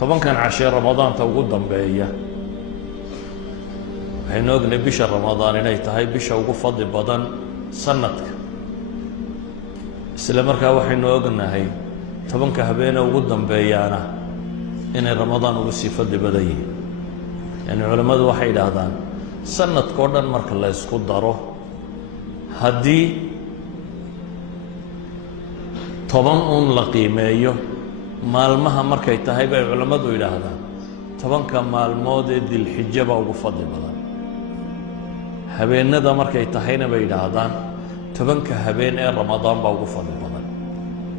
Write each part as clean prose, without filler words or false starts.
طبعا كان عشير رمضان توقضن بيا waxaynu ognahay bisha ramadaan inay tahay bisha ugu fadli badan sanadka isla markaa waxaynu ognahay tobanka habeenee ugu dambeeyaana inay ramadaan ugu sii fadli badan yihiin yani culimmadu waxay yidhaahdaan sanadkao dhan marka la isku daro haddii toban uun la qiimeeyo maalmaha markay tahay bay culimmadu yidhaahdaan tobanka maalmood ee dilxijo baa ugu fadli badan habeenada markay tahayna bay yidhaahdaan tobanka habeen ee ramadaan baa ugu fadli badan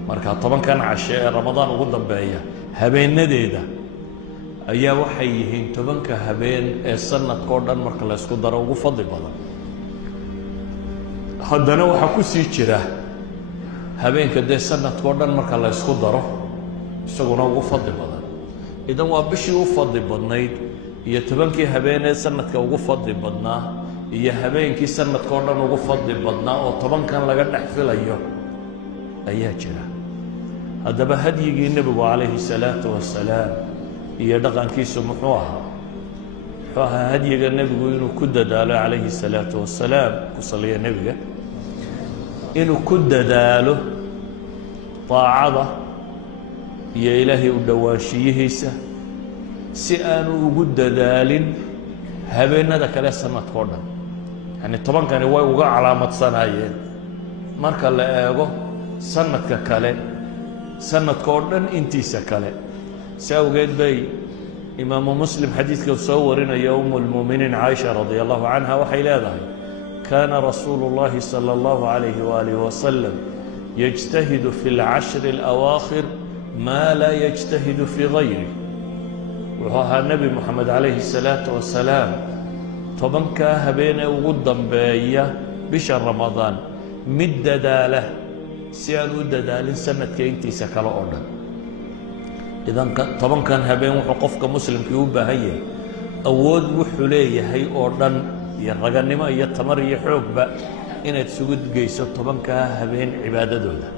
marka tobankan cashe ee ramadaan ugu dambeeya habeenadeeda ayaa waxay yihiin tobanka habeen ee sanadkao dhan marka la isku daro ugu fadli badan haddana waxaa ku sii jira habeenka dee sanadkao dhan marka la isku daro isaguna ugu fadli badan idan waa bishii u fadli badnayd iyo tobankii habeen ee sanadka ugu fadli badnaa iyo habeenkii sanadkao dhan ugu fadli badnaa oo tobankan laga dhex filayo ayaa jira haddaba hadyigii nebigu calayhi salaatu wasalaam iyo dhaqankiisu muxuu ahaa hadyiga nebigu inuu ku dadaalo calayhi salaatu wasalaam ku saliya nebiga inuu ku dadaalo daacada iyo ilaahay u dhowaanshiyihiisa si aanu ugu dadaalin habeenada kale sanadkao dhan yani tobankani way uga calaamadsanayeen marka la eego sanadka kale sanadkao dhan intiisa kale si awgeed bay imaamu muslim xadiidka soo warinaya lmuminiin caaisha radia allahu canha waxay leedahay kaana rasuulu llahi sala allahu calayhi waalihi wasalam yajtahidu fi lcashri alawaakhir maa laa yajtahidu fii gayri wuxuu ahaa nebi moxamed calayhi salaatu wasalaam tobankaa habeenee ugu dambeeya bisha ramadaan mid dadaala si aan u dadaalin sanadka intiisa kale oo dhan idan tobankan habeen wuxuu qofka muslimkii u baahan yahay awood wuxuu leeyahay oo dhan iyo raganimo iyo tamar iyo xoogba inaad isugu geyso tobankaa habeen cibaadadooda